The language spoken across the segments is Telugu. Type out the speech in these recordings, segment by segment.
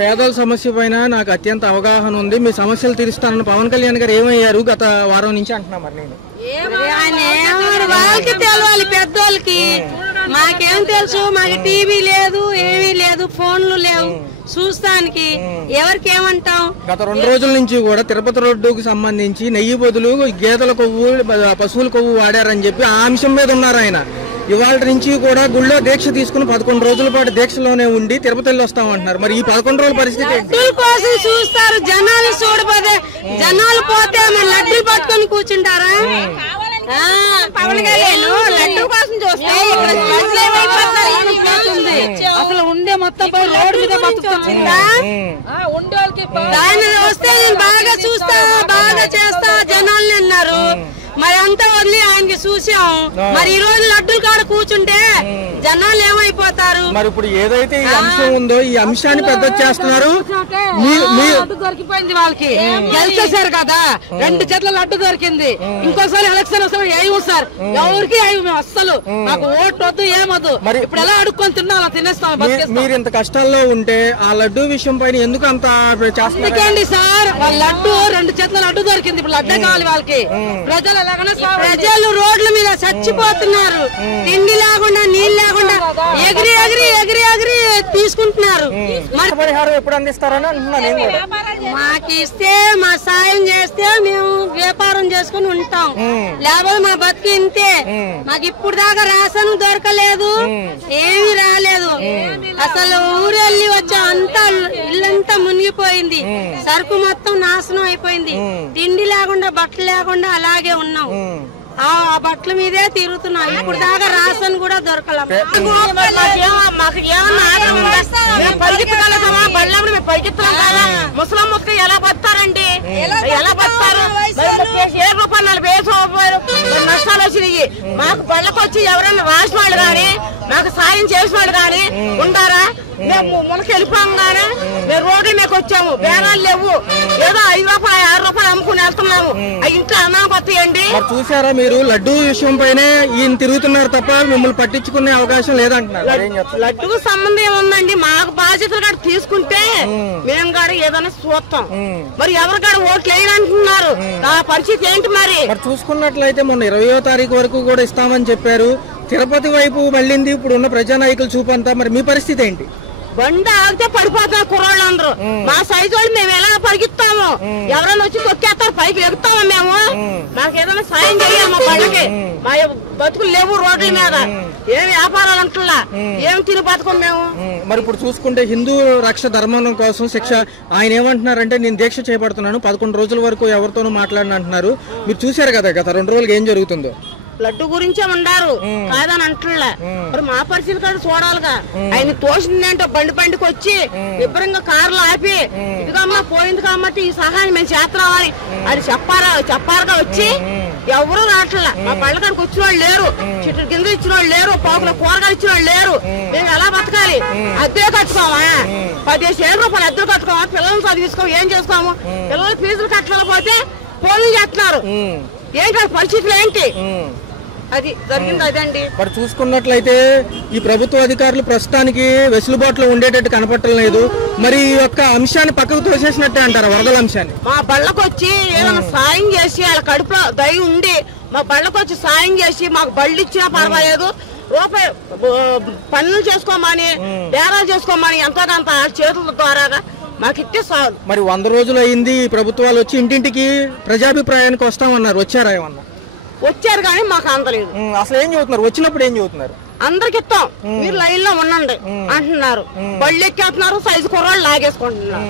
పేదల సమస్య పైన నాకు అత్యంత అవగాహన ఉంది, మీ సమస్యలు తీరుస్తానని పవన్ కళ్యాణ్ గారు ఏమయ్యారు గత వారం నుంచి అంటున్నా. మరి నేను వాళ్ళకి తెలవాలి, పెద్దోళ్ళకి. మాకేం తెలుసు, మాకు టీవీ లేదు, ఏమీ లేదు, ఫోన్లు లేవు చూస్తానికి. ఎవరికి ఏమంటాం? గత 2 రోజుల నుంచి కూడా తిరుపతి రోడ్డుకు సంబంధించి నెయ్యి బదులు గేదెల కొవ్వు, పశువుల కొవ్వు వాడారని చెప్పి ఆ అంశం మీద ఉన్నారు ఆయన. ఇవాళ నుంచి కూడా గుళ్ళో దీక్ష తీసుకుని 11 రోజుల పాటు దీక్షలోనే ఉండి తిరుపతి వెళ్ళి వస్తామంటున్నారు. మరి ఈ 11 రోజుల పరిస్థితి కోసం చూస్తారు, జనాలు చూడబోదే. జనాలు పోతే లడ్డూలు పట్టుకొని కూర్చుంటారా? పవన్ కళ్యాణ్ లడ్డూ కోసం చూస్తే అసలు ఉండే మొత్తం రోడ్డు మీద బతుకుతుందా? దాన్ని వస్తే నేను బాగా చూస్తా, బాగా చేస్తా జనాల్ని అన్నారు. మరి అంతా వదిలి ఆయనకి చూసాం. మరి ఈ రోజు లడ్డూలు కాడ కూర్చుంటే జనాలు ఏమైపోతారు? మరి ఇప్పుడు ఏదైతే ఈ అంశం ఉందో ఈ అంశాన్ని పెద్ద చేస్తున్నారు. దొరికిపోయింది వాళ్ళకి, గెలిచేశారు కదా, 2 చేతుల లడ్డు దొరికింది. ఇంకోసారి ఎలక్షన్ వస్తే ఏమి సార్, ఎవరికి అస్సలు మాకు ఓటు వద్దు, ఏమొద్దు. మరి ఇప్పుడు ఎలా అడుక్కొని తిన్నా అలా తినేస్తాం. మీరు ఇంత కష్టాల్లో ఉంటే ఆ లడ్డు విషయం పైన ఎందుకు అంత చేస్తారండి సార్? వాళ్ళ లడ్డు 2 చేతుల లడ్డు దొరికింది, ఇప్పుడు లడ్డే కావాలి వాళ్ళకి. ప్రజలు రోడ్ల మీద చచ్చిపోతున్నారు, తిండి లేకుండా, నీళ్ళు లేకుండా ఎగిరి ఎగిరి ఎగిరి ఎగిరి తీసుకుంటున్నారు. మరి పరిహారం ఎప్పుడు అందిస్తారని అంటున్నాను. మాకు ఇస్తే, మా సాయం చేస్తే మేము వ్యాపారం చేసుకుని ఉంటాం, లేకపోతే మా బతికి ఇంతే. మాకు ఇప్పుడు దాకా రేషన్ దొరకలేదు, ఏమీ రాలేదు. అసలు ఊరెళ్ళి వచ్చా అంతా ఇల్లంతా మునిగిపోయింది, సరుకు మొత్తం నాశనం అయిపోయింది. తిండి లేకుండా, బట్టలు లేకుండా అలాగే ఉన్నాం. ఆ బట్టల మీదే తిరుగుతున్నాం. ఇప్పుడు దాకా రాషన్ కూడా దొరకలేదు. మాకు ఏమన్నా పరిగెత్తున్నా ముసలం ముక్క ఎలా బతారండి? ఎలా బతారు? 7 రూపాయలు 40 నష్టాలు వచ్చినాయి. మాకు బళ్ళకు వచ్చి ఎవరైనా రాసిన వాళ్ళు గాని, మాకు సాయం చేసిన వాళ్ళు గాని ఉండారా? మేము మునకి వెళ్ళిపోయాం గానీ మేము రోడ్డు మీకు వచ్చాము, బేరాలు లేవు, ఏదో 5 రూపాయలు 6 రూపాయలు అమ్ముకుని వెళ్తున్నాము. ఇంట్లో అన్నానికి వస్తాయండి. చూసారా మీరు, లడ్డూ విషయం పైనే ఈయన తిరుగుతున్నారు తప్ప మిమ్మల్ని పట్టించుకునే అవకాశం లేదంటున్నారు. లడ్డూకు సంబంధం ఏముందండి? మాకు బాధ్యతలు కూడా తీసుకుంటే మేము కూడా ఏదైనా చూస్తాం. మరి ఎవరు కూడా ఓట్లు వేయాలంటున్నారు, ఆ పరిస్థితి ఏంటి? మరి చూసుకున్నట్లయితే మొన్న 20వ తారీఖు వరకు కూడా ఇస్తామని చెప్పారు. తిరుపతి వైపు మళ్ళింది ఇప్పుడు ఉన్న ప్రజానాయకుల చూపంతా. మరి మీ పరిస్థితి ఏంటి? బండి ఆగితే పడిపోతారు కుర్రాళ్ళందరూ. మా సైజు వాళ్ళు మేము ఎలా పరిగెత్తాము? ఎవరైనా వచ్చి తొక్కేస్తారు, పైకి ఎగుతాము మేము. మాకు ఏదైనా సాయం చేయాలి. మా బళ్ళకి మా బతుకులు లేవు, రోడ్ల మీద ఏం వ్యాపారాలు అంటున్నా, ఏం తిరిగి బతుకం మేము. మరి ఇప్పుడు చూసుకుంటే హిందూ రక్ష ధర్మం కోసం శిక్ష ఆయన ఏమంటున్నారంటే, నేను దీక్ష చేపడుతున్నాను, 11 రోజుల వరకు ఎవరితోనూ మాట్లాడని అంటున్నారు. మీరు చూసారు కదా గత 2 రోజులుగా ఏం జరుగుతుందో. లడ్డు గురించే ఉండారు కాదని అంటున్నా. మరి మా పరిస్థితి కూడా చూడాలిగా. ఆయన తోసిందంటే బండికి వచ్చి విభరంగా కార్లు ఆపి, ఇదిగమ్మా పోయింది కాబట్టి ఈ సహాయం మేము చేస్తున్నామని అది చెప్పారుగా వచ్చి ఎవరు రావట్లా. మా పళ్ళకానికి వచ్చిన వాళ్ళు లేరు, చిట్టు గింజలు ఇచ్చిన వాళ్ళు లేరు, పాకుల కూరగాయలు ఇచ్చిన వాళ్ళు లేరు. మేము ఎలా బతకాలి? అద్దెలు కట్టుకోమా? 15,000 రూపాయలు అద్దెలు కట్టుకోమా? పిల్లల్ని చదివించుకోము, ఏం చేసుకోము? పిల్లలు ఫీజులు కట్టలేకపోతే ఫోన్లు చేస్తున్నారు. ఏంటి పరిస్థితులు ఏంటి? అది జరిగింది అదండి. మరి చూసుకున్నట్లయితే ఈ ప్రభుత్వ అధికారులు ప్రస్తుతానికి వెసులుబాటులో ఉండేటట్టు కనపడటం లేదు. మరి ఈ యొక్క అంశాన్ని పక్కకు తోసేసినట్టే అంటారు, వరదల అంశాన్ని. మా బళ్ళకు వచ్చి ఏమైనా సాయం చేసి, వాళ్ళ కడుపులో దయ ఉండి మా బళ్ళకు వచ్చి సాయం చేసి మాకు బళ్ళు ఇచ్చినా పర్వాలేదు, రూపాయి పనులు చేసుకోమని, బేరాలు చేసుకోమని ఎంతో కొంత చేతుల ద్వారా మాకు ఇట్టే చాలు. మరి 100 రోజులు అయింది ప్రభుత్వాలు వచ్చి ఇంటింటికి ప్రజాభిప్రాయానికి వస్తామన్నారు, వచ్చారా? ఏమన్నా వచ్చారు కానీ మాకు అందలేదు. అసలు ఏం చెబుతున్నారు? వచ్చినప్పుడు ఏం చెబుతున్నారు? అందరికి ఇస్తాం, మీరు లైన్ లో ఉండండి అంటున్నారు. బళ్ళు ఎక్కేస్తున్నారు, సైజు కుర్రాళ్ళు లాగేసుకుంటున్నారు.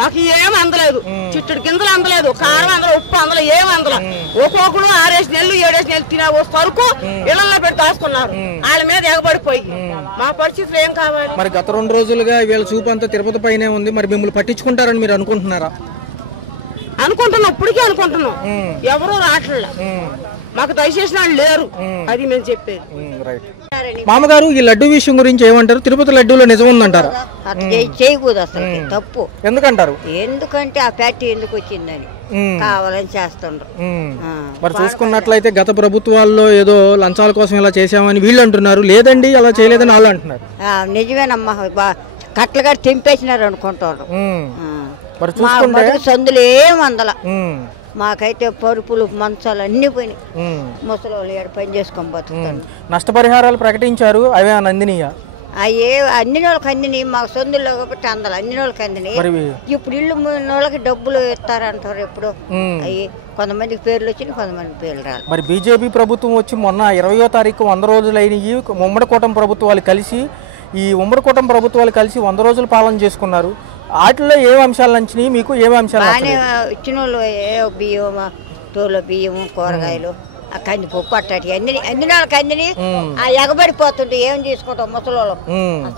మాకు ఏం అందలేదు, చిట్టుడు గింజలు అందలేదు, కారం అందలేదు, ఉప్పు అందలేదు, ఏం అందలే. ఒక్కొక్కరు 6 నెలలు 7 నెలలు తినే సరుకు ఇళ్లలో పెట్టి దాచుకున్నారు. వాళ్ళ మీద ఎగబడిపోయి మా పరిస్థితులు ఏం కావాలి? మరి గత 2 రోజులుగా వీళ్ళ చూపు అంతా తిరుపతి పైనే ఉంది. మరి మిమ్మల్ని పట్టించుకుంటారని మీరు అనుకుంటున్నారా? అనుకుంటున్నాం, ఇప్పటికీ అనుకుంటున్నాం. ఎవరూ రావట్లే, మాకు దయచేసిన వాళ్ళు లేరు, అది మేము చెప్పేది. మామగారు, ఈ లడ్డు విషయం గురించి ఏమంటారు? తిరుపతి లడ్డూలో నిజం ఉందంటారా? చేయకూడదు, అసలు తప్పు. ఎందుకంటారు? ఎందుకంటే ఆ ఫ్యాక్టరీ ఎందుకు వచ్చిందని కావాలని చేస్తుండ్రు. మరి చూసుకున్నట్లయితే గత ప్రభుత్వాల్లో ఏదో లంచాల కోసం ఇలా చేసామని వీళ్ళు అంటున్నారు, లేదండి అలా చేయలేదని వాళ్ళు అంటున్నారు. నిజమేనమ్మా, కట్టలు కట్టి తెంపేసినారు అనుకుంటారు. మరి చూసుకుంటే సందులు ఏం అందల. మాకైతే పరుపులు మంచాలు అన్ని పోయినాయి. ముసలి వాళ్ళు ఏడు పని చేసుకొని బతుకుతాను. నష్టపరిహారాలు ప్రకటించారు, అవే అందినీయా? అయ్యే అన్ని వాళ్ళకి అందినాయి, మాకు సొందుల్లో కాబట్టి అందలు అన్ని వాళ్ళకి అందినాయి. ఇప్పుడు ఇల్లు వాళ్ళకి డబ్బులు ఇస్తారంటారు ఎప్పుడు. అయ్యి కొంతమందికి పేర్లు వచ్చినాయి, కొంతమంది పేర్లు రాలి. మరి బీజేపీ ప్రభుత్వం వచ్చి మొన్న 20వ తారీఖు 100 రోజులు అయినవి. ఉమ్మడి కూటమి ప్రభుత్వాలు కలిసి ఈ ఉమ్మడి కూటమి ప్రభుత్వాలు కలిసి 100 రోజులు పాలన చేసుకున్నారు. వాటిలో ఏ అంశాలు నచ్చినాయి మీకు? ఏ అంశాలు ఇచ్చిన వాళ్ళు ఏ బియ్యం, తోలు బియ్యము, కూరగాయలు, ఆ కందిపప్పు అట్టటి అన్ని వాళ్ళకి అందిని. ఆ ఎగబడిపోతుంటే ఏం తీసుకుంటాం ముసలోళ్ళు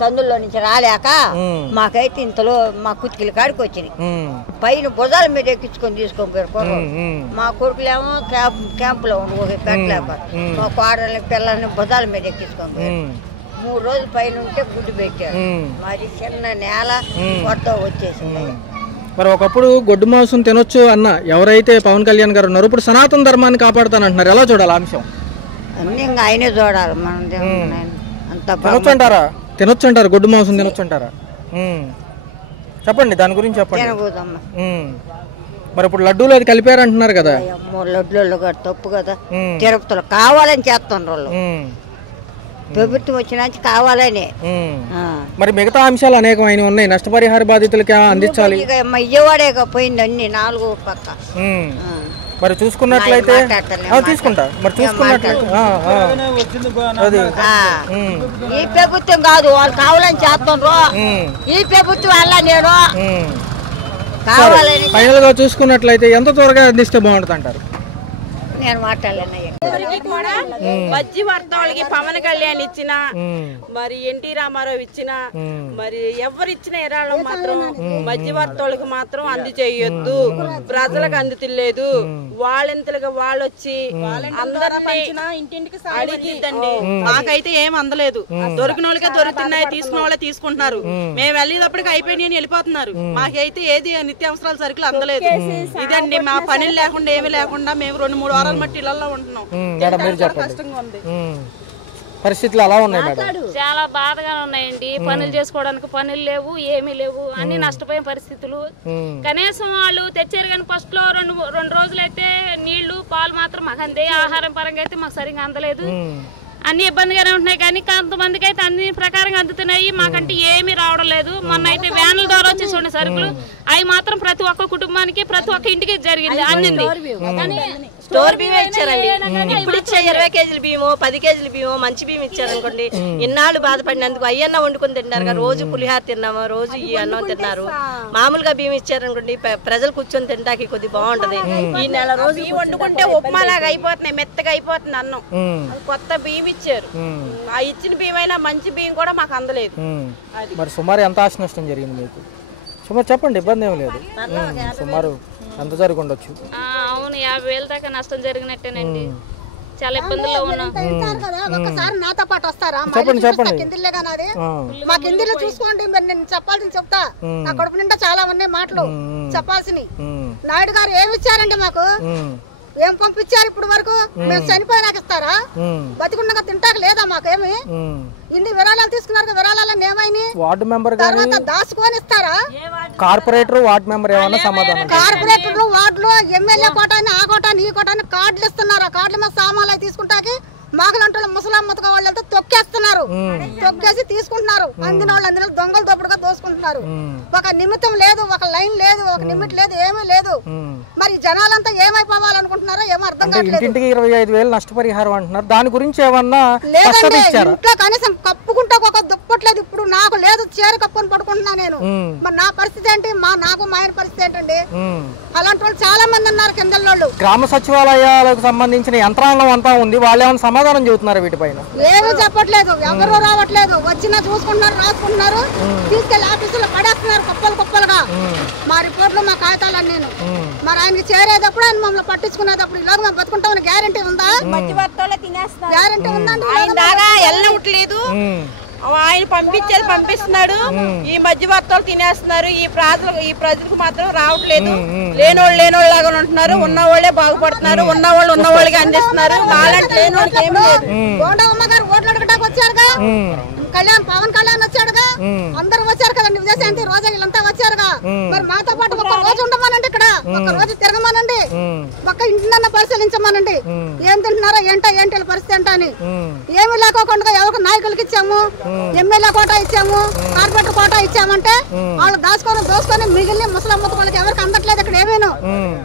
సందుల్లో నుంచి రాలేక. మాకైతే ఇంతలో మా కుతికిల కాడికి వచ్చినాయి. పైన భుజాల మీద ఎక్కించుకొని తీసుకొని పోయారు. మా కొడుకులేమో క్యాంపులో పెట్టలేకపోతే మా కోడల్ని పిల్లల్ని భుజాల మీద ఎక్కించుకొని పోయారు. 3 రోజుల పైన ఉంటే గుడ్డు పెట్టారు. మరి చిన్న నేల మొత్తం వచ్చేసింది. మరి ఒకప్పుడు గొడ్డు మాంసం తినొచ్చు అన్న ఎవరైతే పవన్ కళ్యాణ్ గారు ఉన్నారు, ఇప్పుడు సనాతన ధర్మాన్ని కాపాడుతానంటున్నారు. ఎలా చూడాలి అంశం? అన్ని ఇంకా ఆయనే చూడాలి. మనం అంత తినొచ్చు అంటారు, గొడ్డు మాంసం తినొచ్చు అంటారా? చెప్పండి, దాని గురించి చెప్పండి. మరి ఇప్పుడు లడ్డూలు అది కలిపారంటున్నారు కదా. లడ్డూలు తప్పు కదా, తిరుపతిలో కావాలని చేస్తున్నారు వాళ్ళు. ప్రభుత్వం వచ్చినా కావాలని. మరి మిగతా అంశాలు అనేకమైన ఉన్నాయి. నష్టపరిహార బాధితులకి అందించాలి. ఇయ్యవాడే పోయింది అన్ని 4 పక్క. మరి చూసుకున్నట్లయితే తీసుకుంటా. మరి చూసుకున్నట్లయితే ఈ ప్రభుత్వం కాదు, వాళ్ళు కావాలని చేస్తున్నారు. ఈ ప్రభుత్వం వల్ల నేను కావాలని. ఫైనల్ గా చూసుకున్నట్లయితే ఎంత త్వరగా అందిస్తే బాగుంటుంది అంటారు? నేను మాట్లాడలేను. మధ్య వర్తవులకి పవన్ కళ్యాణ్ ఇచ్చిన, మరి ఎన్టీ రామారావు ఇచ్చిన, మరి ఎవరిచ్చిన ఎరాళం మాత్రం మధ్య వర్తవులకి మాత్రం అందిచేయొద్దు. ప్రజలకు అందుతిలేదు. వాళ్ళెంతలుగా వాళ్ళు వచ్చి ఇంటింటికి అడిగిద్దండి. మాకైతే ఏం అందలేదు. దొరికిన వాళ్ళకే దొరుకుతున్నాయి, తీసుకున్న వాళ్ళే తీసుకుంటున్నారు. మేము వెళ్ళేటప్పటికి అయిపోయినాయని వెళ్ళిపోతున్నారు. మాకైతే ఏది నిత్యావసరాల సరుకులు అందలేదు. ఇదండి మా పనులు లేకుండా ఏమీ లేకుండా మేము 2-3 వారాల మట్టి ఇళ్లలో ఉంటున్నాం. పరిస్థితులు అలా ఉన్నాయి మేడం. చాలా బాధగా ఉన్నాయండి. పనులు చేసుకోవడానికి పనులు లేవు, ఏమీ లేవు, అన్ని నష్టపోయిన పరిస్థితులు. కనీసం వాళ్ళు తెచ్చారు కానీ ఫస్ట్ లో 2 రోజులు అయితే నీళ్లు పాలు మాత్రం మాకు అందే. ఆహారం పరంగా అయితే మాకు సరిగ్గా అందలేదు. అన్ని ఇబ్బందిగానే ఉంటున్నాయి కానీ కొంతమందికి అయితే అన్ని ప్రకారంగా అందుతున్నాయి. మాకంటే ఏమీ రావడం లేదు. మొన్న అయితే వ్యాన్ల ద్వారా వచ్చేసి సరుకులు అవి మాత్రం ప్రతి ఒక్క కుటుంబానికి ప్రతి ఒక్క ఇంటికి జరిగింది, అందింది. స్టోర్ బియ్యం ఇచ్చారండి. ఇప్పుడు ఇచ్చే 20 కేజీల బియ్యము, 10 కేజీల బియ్యము మంచి బియ్యం ఇచ్చారనుకోండి. ఇన్నాళ్ళు బాధపడినందుకు అయ్యన్న వండుకొని తిన్నారు. రోజు పులిహార తిన్నాము, రోజు ఈ అన్నం తిన్నారు. మామూలుగా బియ్యం ఇచ్చారనుకోండి, ప్రజలు కూర్చొని తింటాకి కొద్ది బాగుంటది. ఈ నెల రోజు బియ్యం వండుకుంటే ఉప్మా లాగా అయిపోతున్నాయి, మెత్తగా అయిపోతుంది అన్నం. కొత్త బియ్యం ఇచ్చారు. ఆ ఇచ్చిన బియ్యం అయినా మంచి బియ్యం కూడా మాకు అందలేదు. మరి సుమారు ఎంత ఆస్తి నష్టం జరిగింది మీకు? సుమారు చెప్పండి, ఇబ్బంది ఏం లేదు. సుమారు ఎంత జరిగి ఉండొచ్చు? అవును, 50,000 దాకా నష్టం జరిగినట్టేనండి. చాలా ఇబ్బందుల్లో ఉన్నాం. ఒకసారి నాతో పాటు వస్తారా? కిందిలే కానీ మా కిందిలో చూసుకోండి. మరి నేను చెప్పాల్సింది చెప్తా. నా కడుపు నిండా చాలా ఉన్నాయి మాటలు చెప్పాల్సినవి. నాయుడు గారు ఏమి ఇచ్చారండి మాకు? ఏం పంపించారు ఇప్పుడు వరకు? మేము చనిపోయినాక ఇస్తారా? బతికుండగా తింటాక లేదా మాకేమి? ఇన్ని విరాళాలు తీసుకున్నారు, విరాళాలను ఏమైనా వార్డు మెంబర్ తర్వాత దాచుకొని ఇస్తారా? కార్పొరేటర్ వార్డు మెంబర్ ఏమన్నా సమాధానం? కార్పొరేటర్లు వార్డులో ఎమ్మెల్యే కోటాన్ని, ఆ కోటాన్ని, ఈ కోటాన్ని కార్డులు ఇస్తున్నారు. ఆ కార్డుల మీద సామాన్లు అవి తీసుకుంటాకి మాగలంటూ ముసలాం ముతక వాళ్ళతో తొక్కేస్తున్నారు. తొక్కేసి తీసుకుంటున్నారు. అందిన వాళ్ళు దొంగలు దొప్పుడుగా దోసుకుంటున్నారు. ఒక నిమిత్తం లేదు, ఒక లైన్ లేదు, ఒక నిమిట్ లేదు, ఏమీ లేదు. మరి జనాలంతా ఏమైపోవాలనుకుంటున్నారో ఏమో అర్థం కావట్లేదు. ఇంటికి 25,000 నష్టపరిహారం అంటున్నారు. దాని గురించి ఏమన్నా? లేదండి, ఇంట్లో కనీసం కప్పుకుంటా ఒక దుప్పట్లేదు. ఇప్పుడు నాకు లేదు, చీర కప్పుకొని పడుకుంటున్నా నేను. మరి నా పరిస్థితి ఏంటి? నాకు మా ఆయన పరిస్థితి ఏంటండి? అలాంటి వాళ్ళు చాలా మంది ఉన్నారు కిందల్లోళ్ళు. గ్రామ సచివాలయాలకు సంబంధించిన యంత్రాంగం అంతా ఉంది. వాళ్ళు ఏమైనా సమాధానం చెబుతున్నారు వీటిపైన? ఏమీ చెప్పట్లేదు, ఎవరు రావట్లేదు. వచ్చినా చూసుకుంటున్నారు, రాసుకుంటున్నారు, తీసుకెళ్లి ఆఫీసులో పడేస్తున్నారు కుప్పలు కుప్పలుగా. మా రిపోర్ట్లు, మా కాగితాలన్నీ. నేను మరి ఆయనకి చేరేటప్పుడు ఆయన మమ్మల్ని పట్టించుకునేటప్పుడు ఈలోగా మేము బతుకుంటామని గ్యారంటీ ఉందా? గ్యారంటీ ఉందండి. వెళ్ళట్లేదు. ఆయన పంపించేది పంపిస్తున్నాడు. ఈ మధ్య వర్తలు తినేస్తున్నారు. ఈ ప్రజలకు మాత్రం రావట్లేదు. లేనోళ్ళు లాగా ఉంటున్నారు. ఉన్నవాళ్లే బాగుపడుతున్నారు. ఉన్నవాళ్ళు ఉన్నవాళ్ళకి అందిస్తున్నారు. వాళ్ళంటే లేనోళ్ళకి ఏమి లేదు. గోండమ్మ గారు ఓట్లు అడగడానికి వచ్చారుగా, పవన్ కళ్యాణ్ వచ్చాడుగా. అందరూ వచ్చారు కదండి, విజయశాంతి రోజా వీళ్ళంతా వచ్చారుగా. మరి మాతో పాటు ఒక రోజు ఉండమానండి, ఇక్కడ ఒక రోజు తిరగమానండి, ఒక్క ఇంటినన్నా పరిశీలించమానండి. ఏం తింటున్నారో ఏంటో ఏంటి పరిస్థితి ఏంటో అని. ఏమి లేకోకుండా ఎవరికి నాయకులకి ఇచ్చాము, ఎమ్మెల్యే కోటా ఇచ్చాము, కార్పొరేటర్ కోటా ఇచ్చామంటే వాళ్ళు దోసుకొని మిగిలిన ముసలమ్మత వాళ్ళకి ఎవరికి అందట్లేదు. ఇక్కడ ఏమేను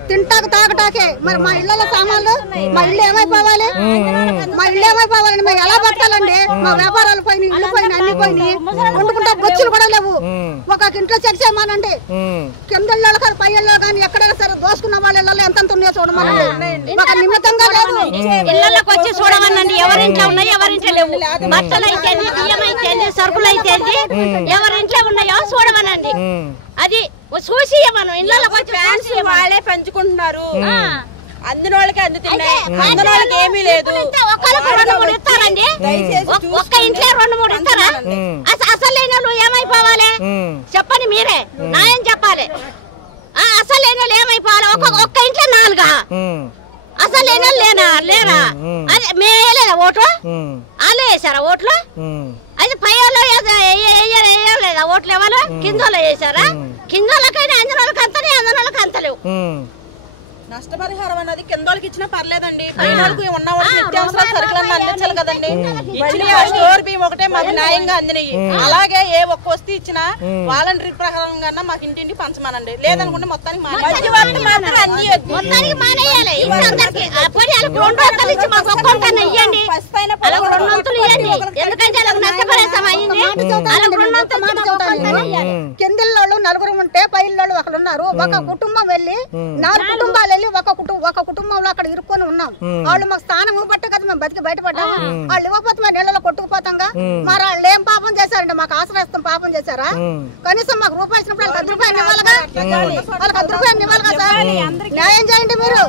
తింటాకు తాగటాకే. మరి మా ఇళ్లలో సామాన్లు, మా ఇల్లు ఏమైపోవాలి, మా ఇల్లు ఏమైపోవాలండి, మేము ఎలా బతకాలండి? మా వ్యాపారాలు పోయినాయి, ఇల్లు పోయినాయి, అన్ని పోయినాయి, వండుకుంటే బొచ్చులు కూడా లేవు. ఒక ఇంట్లో చెక్ చేయమానండి, కింద ఇళ్ళలో కానీ పై ఇళ్ళలో కానీ ఎక్కడైనా సరే దోసుకున్న వాళ్ళ ఇళ్ళలో ఎంత ఉన్నాయో చూడమనండి. ఒక నిమిత్తంగా లేదు, ఇళ్ళకి వచ్చి చూడమనండి. ఎవరింట్లో ఉన్నాయి, ఎవరింట్లో లేవు. బట్టలు అయితే బియ్యం అయితే సరుకులు అయితే ఎవరింట్లో ఉన్నాయో చూడమనండి. అది చూసి మనం ఇళ్ళకి వచ్చి ఫ్యాన్స్ వాళ్ళే పెంచుకుంటున్నారు. అందిన వాళ్ళకి అందుతున్నాయి, అందిన వాళ్ళకి ఏమీ లేదు. ఒక్కరికి 2-3 ఇస్తారండి, ఒక్క ఇంట్లో 2-3 ఇస్తారా? అసలు లేని వాళ్ళు ఏమైపోవాలి చెప్పండి, మీరే న్యాయం చెప్పాలి. అసలు లేని వాళ్ళు ఏమైపోవాలి? ఒక్క ఇంట్లో 4 అసలు లేని వాళ్ళు లేరా? అదే మేము వేయలేదా ఓటు? వాళ్ళు వేసారా ఓట్లు? అయితే పై వాళ్ళు వేయలేదా ఓట్లు? ఎవరు కింద వాళ్ళు వేసారా? కింద వాళ్ళకైనా అందిన వాళ్ళకి అంతనే, అందిన వాళ్ళకి అంతలేవు. నష్టపరిహారం అనేది కింద వాళ్ళకి ఇచ్చినా పర్లేదండి, పైన వాళ్ళకి ఉన్న నిత్యావసరాల సరుకులన్నీ అందించాలి కదండి. స్టోర్ బియ్యం ఒకటే మాకు న్యాయంగా అందినాయి. అలాగే ఏ ఒక్క వస్తువు ఇచ్చినా వాలంటరీ ప్రకారంగా మాకు ఇంటింటి పంచమానండి. లేదనుకుంటే మొత్తానికి మానేయాలి. కిందిల్లో 4 ఉంటే పైల్లో ఒకరు ఉన్నారు. ఒక కుటుంబం వెళ్ళి 4 కుటుంబాలు వెళ్ళి ఒక కుటుంబంలో అక్కడ ఇరుక్కొని ఉన్నాం. వాళ్ళు మాకు స్థానం ఇవ్వబట్టే కదా మేము బతికి బయటపడ్డాము. వాళ్ళు ఇవ్వకపోతే మేము నీళ్ళలో కొట్టుకుపోతాంగా. మరి వాళ్ళు ఏం పాపం చేశారండి? మాకు ఆశ్రయిస్తాం పాపం చేశారా? కనీసం మాకు రూపాయి ఇచ్చినప్పుడు వాళ్ళకి 10 రూపాయలు ఇవ్వాలిగా, వాళ్ళకి 10 రూపాయలు ఇవ్వాలిగా సార్. న్యాయం చేయండి మీరు,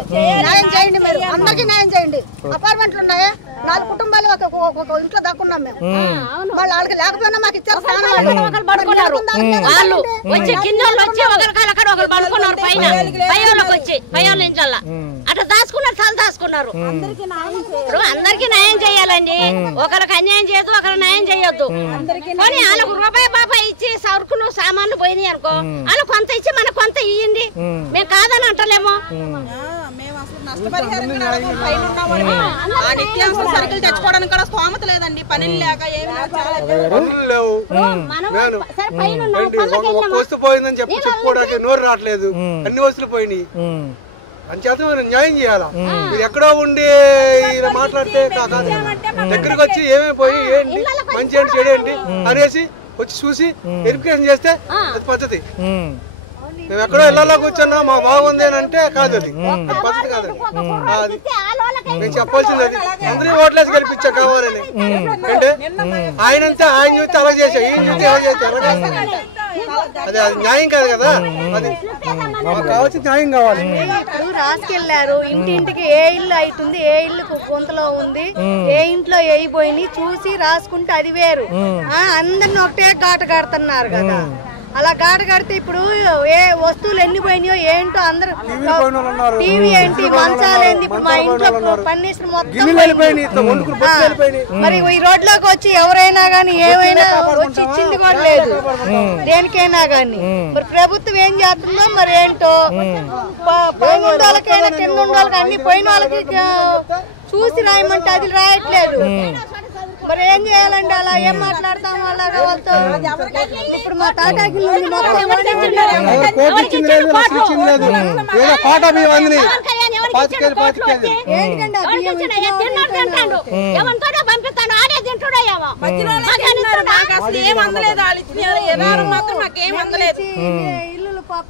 న్యాయం చేయండి మీరు, అందరికీ న్యాయం చేయండి. అపార్ట్మెంట్లు ఉన్నాయి, 4 కుటుంబాలు ఒక ఇంట్లో దాక్కున్నాం మేము. వాళ్ళకి లేకపోయినా మాకు ఇచ్చారు స్థానం. వాళ్ళు వచ్చి కింద వచ్చి ఒకరు పడుకున్నారు, పైన పైకి వచ్చి పైన ఇంట్లో అట్లా దాచుకున్నారు, తల దాచుకున్నారు. ఇప్పుడు అందరికి న్యాయం చేయాలండి, ఒకరికి అన్యాయం చేయొద్దు, ఒకరు న్యాయం చేయొద్దు. కానీ వాళ్ళకు రూపాయి పాపాయి ఇచ్చి సరుకులు సామాన్లు పోయినాయి అనుకో, వాళ్ళు కొంత ఇచ్చి మనకు కొంత ఇయ్యండి, మేము కాదని అంటలేము. నష్టపరిహారం నిత్యావసర సరుకులు తెచ్చుకోవడానికి కూడా స్తోమత లేదండి, పనులు లేక వస్తువు పోయిందని చెప్పుకోవడానికి నోరు రావట్లేదు, అన్ని వస్తువులు పోయినాయి. అంచేత మీరు న్యాయం చేయాలా. మీరు ఎక్కడో ఉండి ఇలా మాట్లాడితే దగ్గరకు వచ్చి ఏమైపోయి ఏంటి మంచి ఏంటి చెడు ఏంటి అనేసి వచ్చి చూసి వెరిఫికేషన్ చేస్తే అది పద్ధతి. మేము ఎక్కడో ఇళ్లలో కూర్చున్నా మా బాగుంది అని అంటే కాదు, అది పద్ధతి కాదు. అది నేను చెప్పాల్సింది అది. అందరూ ఓట్లేసి గెలిపించా కావాలని. అంటే ఆయనంతే ఆయన చూస్తే అలా చేసా, ఈయన చూస్తే ఎలా చేస్తే అది న్యాయం కాదు కదా. అది మాకు కావాల్సిన న్యాయం కావాలి. రాసుకెళ్లారు ఇంటింటికి ఏ ఇల్లు అవుతుంది, ఏ ఇల్లు గుంతలో ఉంది, ఏ ఇంట్లో వేయిపోయినాయి చూసి రాసుకుంటే అది వేరు. అందరిని ఒకటే ఘాట కడుతున్నారు కదా. అలా ఘాట కడితే ఇప్పుడు ఏ వస్తువులు ఎన్ని పోయినాయో ఏంటో అందరు. టీవీ ఏంటి, మంచాలు ఏంటి, ఇప్పుడు మా ఇంట్లో ఫర్నిచర్ మొత్తం మరి ఈ రోడ్లోకి వచ్చి ఎవరైనా గానీ ఏమైనా వచ్చి ఇచ్చింది కూడా లేదు దేనికైనా గానీ. మరి ప్రభుత్వం ఏం చేస్తుందో మరి ఏంటో. పైన వాళ్ళకైనా కింద వాళ్ళకి అన్ని పోయిన వాళ్ళకి చూసి రాయమంటే అది రాయట్లేదు. మరి ఏం చేయాలండి? అలా ఏం మాట్లాడతాం అలాగా వాళ్ళతో? ఇప్పుడు మా తాటాకి ఇల్లు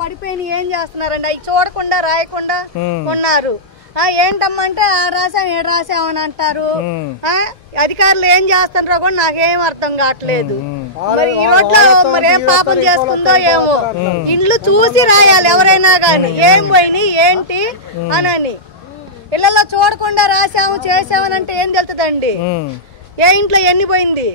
పడిపోయిన ఏం చేస్తున్నారండి? అవి చూడకుండా రాయకుండా ఉన్నారు. ఏంటమ్మా అంటే రాసాం ఏడు రాసామని అంటారు. అధికారులు ఏం చేస్తున్నారో కూడా నాకేం అర్థం కావట్లేదు. మరి ఈ రోడ్లో మరి ఏం పాపం చేసుకుందో ఏమో. ఇండ్లు చూసి రాయాలి ఎవరైనా గాని, ఏం పోయినాయి ఏంటి అని. ఇళ్లలో చూడకుండా రాసాము చేసామని అంటే ఏం తెలుతుందండి? ఏ ఇంట్లో ఎన్ని పోయింది?